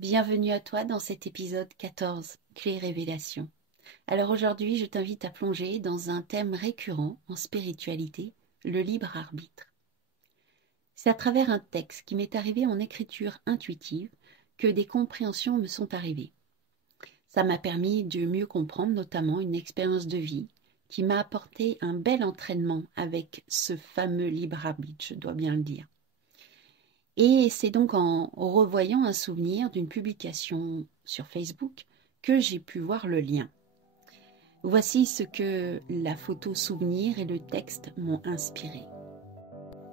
Bienvenue à toi dans cet épisode 14, Clé Révélation. Alors aujourd'hui, je t'invite à plonger dans un thème récurrent en spiritualité, le libre arbitre. C'est à travers un texte qui m'est arrivé en écriture intuitive que des compréhensions me sont arrivées. Ça m'a permis de mieux comprendre notamment une expérience de vie qui m'a apporté un bel entraînement avec ce fameux libre arbitre, je dois bien le dire. Et c'est donc en revoyant un souvenir d'une publication sur Facebook que j'ai pu voir le lien. Voici ce que la photo souvenir et le texte m'ont inspiré.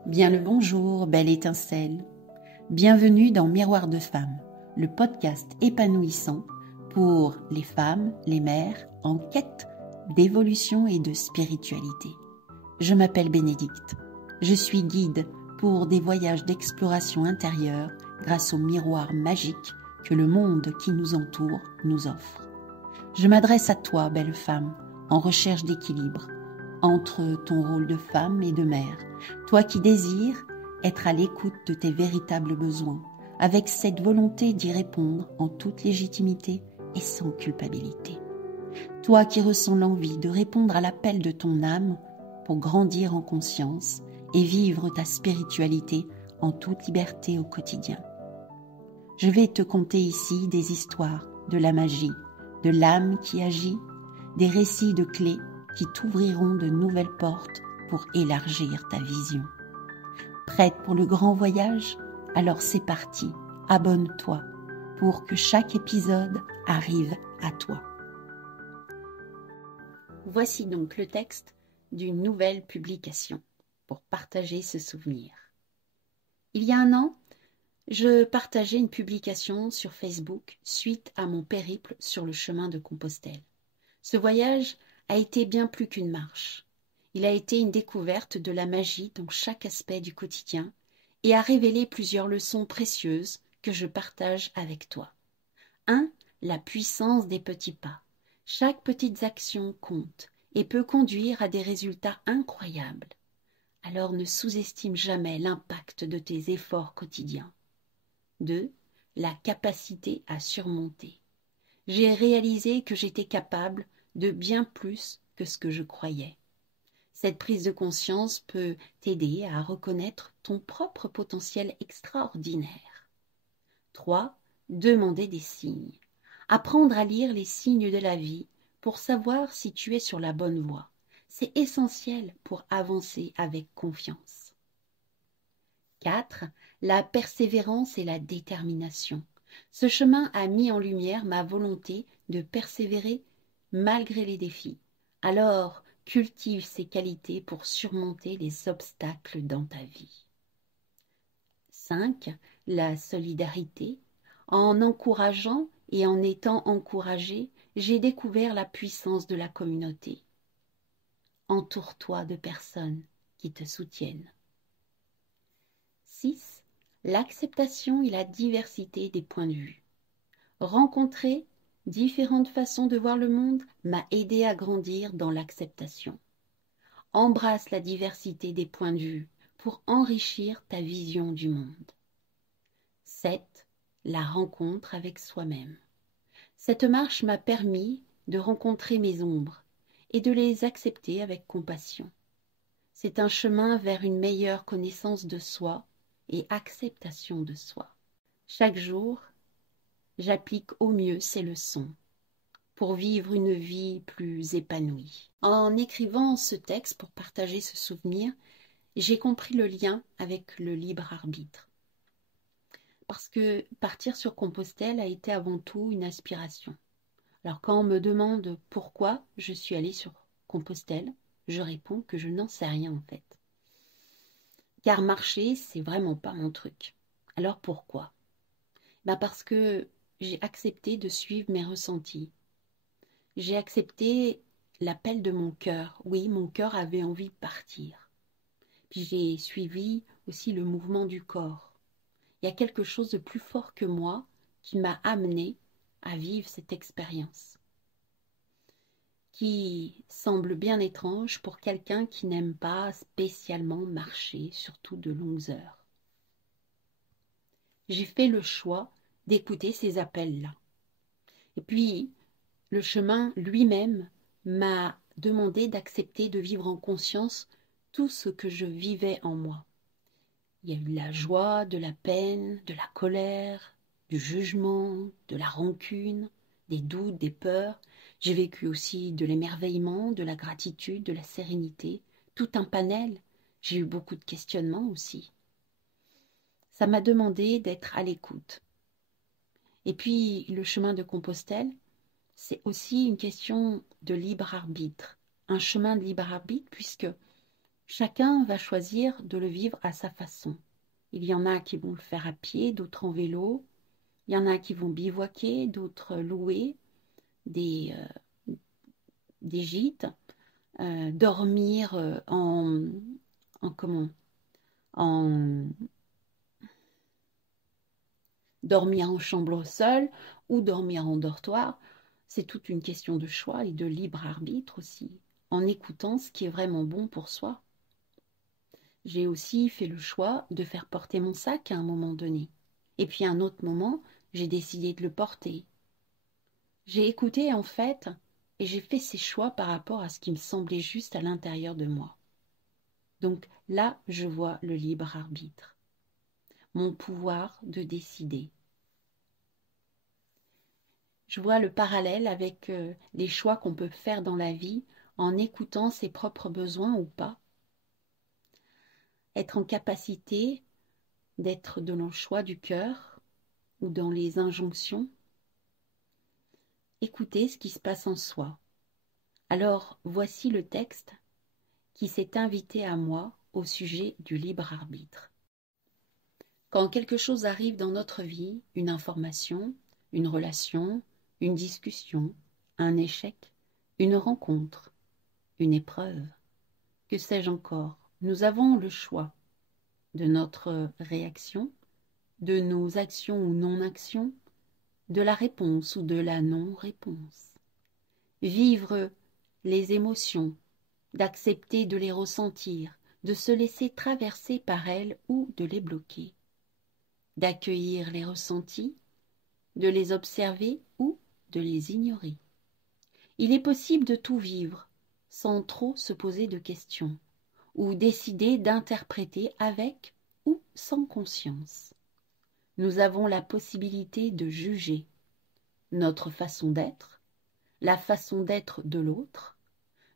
Bien le bonjour, belle étincelle. Bienvenue dans Miroir de femmes, le podcast épanouissant pour les femmes, les mères en quête d'évolution et de spiritualité. Je m'appelle Bénédicte. Je suis guide pour des voyages d'exploration intérieure grâce au miroir magique que le monde qui nous entoure nous offre. Je m'adresse à toi, belle femme, en recherche d'équilibre entre ton rôle de femme et de mère, toi qui désires être à l'écoute de tes véritables besoins, avec cette volonté d'y répondre en toute légitimité et sans culpabilité. Toi qui ressens l'envie de répondre à l'appel de ton âme pour grandir en conscience et vivre ta spiritualité en toute liberté au quotidien. Je vais te conter ici des histoires de la magie, de l'âme qui agit, des récits de clés qui t'ouvriront de nouvelles portes pour élargir ta vision. Prête pour le grand voyage? Alors c'est parti, abonne-toi pour que chaque épisode arrive à toi. Voici donc le texte d'une nouvelle publication pour partager ce souvenir. Il y a un an, je partageais une publication sur Facebook suite à mon périple sur le chemin de Compostelle. Ce voyage a été bien plus qu'une marche. Il a été une découverte de la magie dans chaque aspect du quotidien et a révélé plusieurs leçons précieuses que je partage avec toi. 1. La puissance des petits pas. Chaque petite action compte et peut conduire à des résultats incroyables. Alors ne sous-estime jamais l'impact de tes efforts quotidiens. 2. La capacité à surmonter. J'ai réalisé que j'étais capable de bien plus que ce que je croyais. Cette prise de conscience peut t'aider à reconnaître ton propre potentiel extraordinaire. 3. Demander des signes. Apprendre à lire les signes de la vie pour savoir si tu es sur la bonne voie. C'est essentiel pour avancer avec confiance. 4. La persévérance et la détermination. Ce chemin a mis en lumière ma volonté de persévérer malgré les défis. Alors, cultive ces qualités pour surmonter les obstacles dans ta vie. 5. La solidarité. En encourageant et en étant encouragé, j'ai découvert la puissance de la communauté. Entoure-toi de personnes qui te soutiennent. 6. L'acceptation et la diversité des points de vue. Rencontrer différentes façons de voir le monde m'a aidé à grandir dans l'acceptation. Embrasse la diversité des points de vue pour enrichir ta vision du monde. 7. La rencontre avec soi-même. Cette marche m'a permis de rencontrer mes ombres et de les accepter avec compassion. C'est un chemin vers une meilleure connaissance de soi et acceptation de soi. Chaque jour, j'applique au mieux ces leçons pour vivre une vie plus épanouie. En écrivant ce texte pour partager ce souvenir, j'ai compris le lien avec le libre arbitre. Parce que partir sur Compostelle a été avant tout une aspiration. Alors quand on me demande pourquoi je suis allée sur Compostelle, je réponds que je n'en sais rien en fait. Car marcher, c'est vraiment pas mon truc. Alors pourquoi? Parce que j'ai accepté de suivre mes ressentis. J'ai accepté l'appel de mon cœur. Oui, mon cœur avait envie de partir. Puis j'ai suivi aussi le mouvement du corps. Il y a quelque chose de plus fort que moi qui m'a amené à vivre cette expérience, qui semble bien étrange pour quelqu'un qui n'aime pas spécialement marcher, surtout de longues heures. J'ai fait le choix d'écouter ces appels-là. Et puis, le chemin lui-même m'a demandé d'accepter de vivre en conscience tout ce que je vivais en moi. Il y a eu la joie, de la peine, de la colère, du jugement, de la rancune, des doutes, des peurs. J'ai vécu aussi de l'émerveillement, de la gratitude, de la sérénité, tout un panel. J'ai eu beaucoup de questionnements aussi. Ça m'a demandé d'être à l'écoute. Et puis, le chemin de Compostelle, c'est aussi une question de libre arbitre. Un chemin de libre arbitre puisque chacun va choisir de le vivre à sa façon. Il y en a qui vont le faire à pied, d'autres en vélo. Il y en a qui vont bivouaquer, d'autres louer des gîtes, dormir en dormir en chambre seule ou dormir en dortoir. C'est toute une question de choix et de libre arbitre aussi, en écoutant ce qui est vraiment bon pour soi. J'ai aussi fait le choix de faire porter mon sac à un moment donné. Et puis à un autre moment, j'ai décidé de le porter. J'ai écouté en fait, et j'ai fait ces choix par rapport à ce qui me semblait juste à l'intérieur de moi. Donc là, je vois le libre arbitre, mon pouvoir de décider. Je vois le parallèle avec les choix qu'on peut faire dans la vie en écoutant ses propres besoins ou pas. Être en capacité d'être dans le choix du cœur ou dans les injonctions. Écouter ce qui se passe en soi. Alors, voici le texte qui s'est invité à moi au sujet du libre arbitre. Quand quelque chose arrive dans notre vie, une information, une relation, une discussion, un échec, une rencontre, une épreuve, que sais-je encore, nous avons le choix de notre réaction, de nos actions ou non-actions, de la réponse ou de la non-réponse. Vivre les émotions, d'accepter de les ressentir, de se laisser traverser par elles ou de les bloquer, d'accueillir les ressentis, de les observer ou de les ignorer. Il est possible de tout vivre sans trop se poser de questions, ou décider d'interpréter avec ou sans conscience. Nous avons la possibilité de juger notre façon d'être, la façon d'être de l'autre,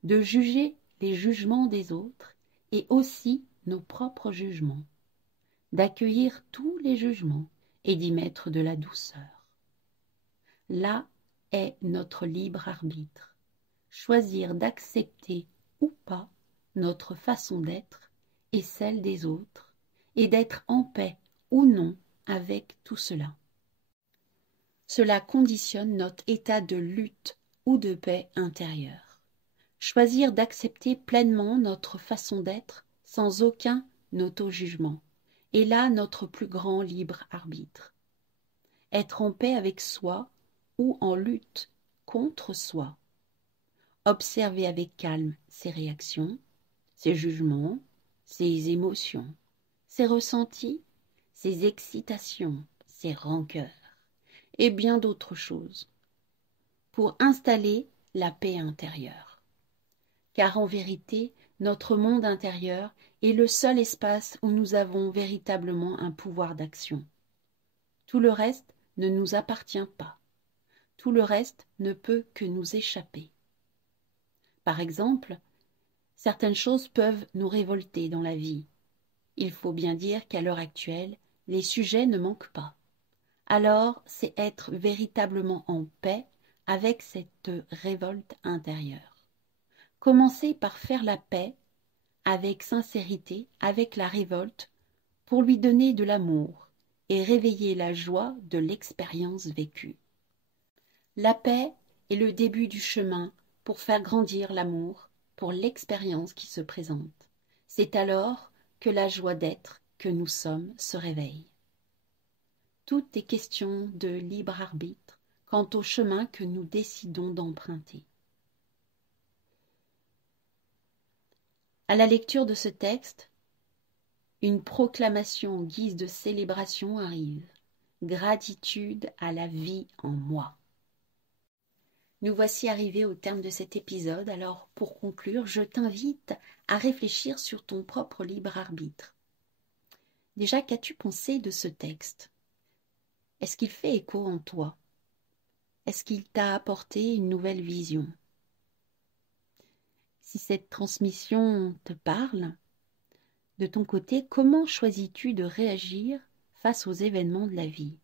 de juger les jugements des autres et aussi nos propres jugements, d'accueillir tous les jugements et d'y mettre de la douceur. Là est notre libre arbitre, choisir d'accepter ou pas notre façon d'être et celle des autres, et d'être en paix ou non avec tout cela. Cela conditionne notre état de lutte ou de paix intérieure. Choisir d'accepter pleinement notre façon d'être sans aucun auto-jugement. Et là, notre plus grand libre arbitre. Être en paix avec soi ou en lutte contre soi. Observer avec calme ses réactions, ses jugements, ses émotions, ses ressentis, ses excitations, ses rancœurs et bien d'autres choses pour installer la paix intérieure. Car en vérité, notre monde intérieur est le seul espace où nous avons véritablement un pouvoir d'action. Tout le reste ne nous appartient pas. Tout le reste ne peut que nous échapper. Par exemple, certaines choses peuvent nous révolter dans la vie. Il faut bien dire qu'à l'heure actuelle, les sujets ne manquent pas. Alors, c'est être véritablement en paix avec cette révolte intérieure. Commencez par faire la paix avec sincérité avec la révolte pour lui donner de l'amour et réveiller la joie de l'expérience vécue. La paix est le début du chemin pour faire grandir l'amour pour l'expérience qui se présente. C'est alors que la joie d'être que nous sommes se réveille. Tout est question de libre arbitre quant au chemin que nous décidons d'emprunter. À la lecture de ce texte, une proclamation en guise de célébration arrive. gratitude à la vie en moi. Nous voici arrivés au terme de cet épisode. Alors, pour conclure, je t'invite à réfléchir sur ton propre libre arbitre. Déjà, qu'as-tu pensé de ce texte? Est-ce qu'il fait écho en toi? Est-ce qu'il t'a apporté une nouvelle vision? Si cette transmission te parle, de ton côté, comment choisis-tu de réagir face aux événements de la vie?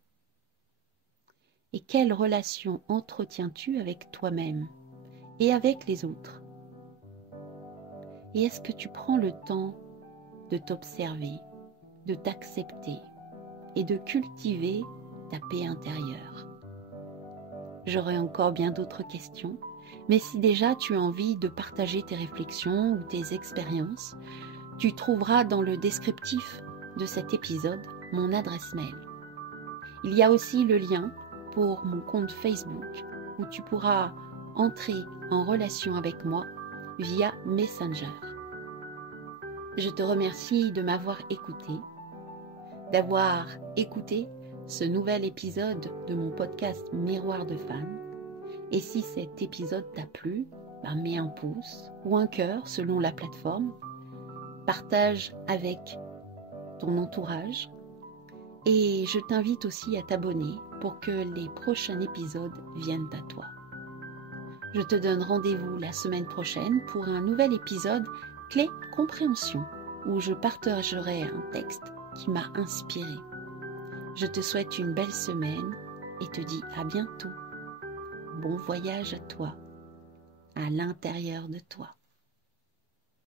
Et quelle relation entretiens-tu avec toi-même et avec les autres? Et est-ce que tu prends le temps de t'observer, de t'accepter et de cultiver ta paix intérieure? J'aurai encore bien d'autres questions, mais si déjà tu as envie de partager tes réflexions ou tes expériences, tu trouveras dans le descriptif de cet épisode mon adresse mail. Il y a aussi le lien pour mon compte Facebook où tu pourras entrer en relation avec moi via Messenger. Je te remercie de m'avoir écouté, d'avoir écouté ce nouvel épisode de mon podcast Miroir de fans. Et si cet épisode t'a plu, mets un pouce ou un cœur selon la plateforme. Partage avec ton entourage et je t'invite aussi à t'abonner pour que les prochains épisodes viennent à toi. Je te donne rendez-vous la semaine prochaine pour un nouvel épisode clé compréhension où je partagerai un texte qui m'a inspiré. Je te souhaite une belle semaine et te dis à bientôt. Bon voyage à toi, à l'intérieur de toi.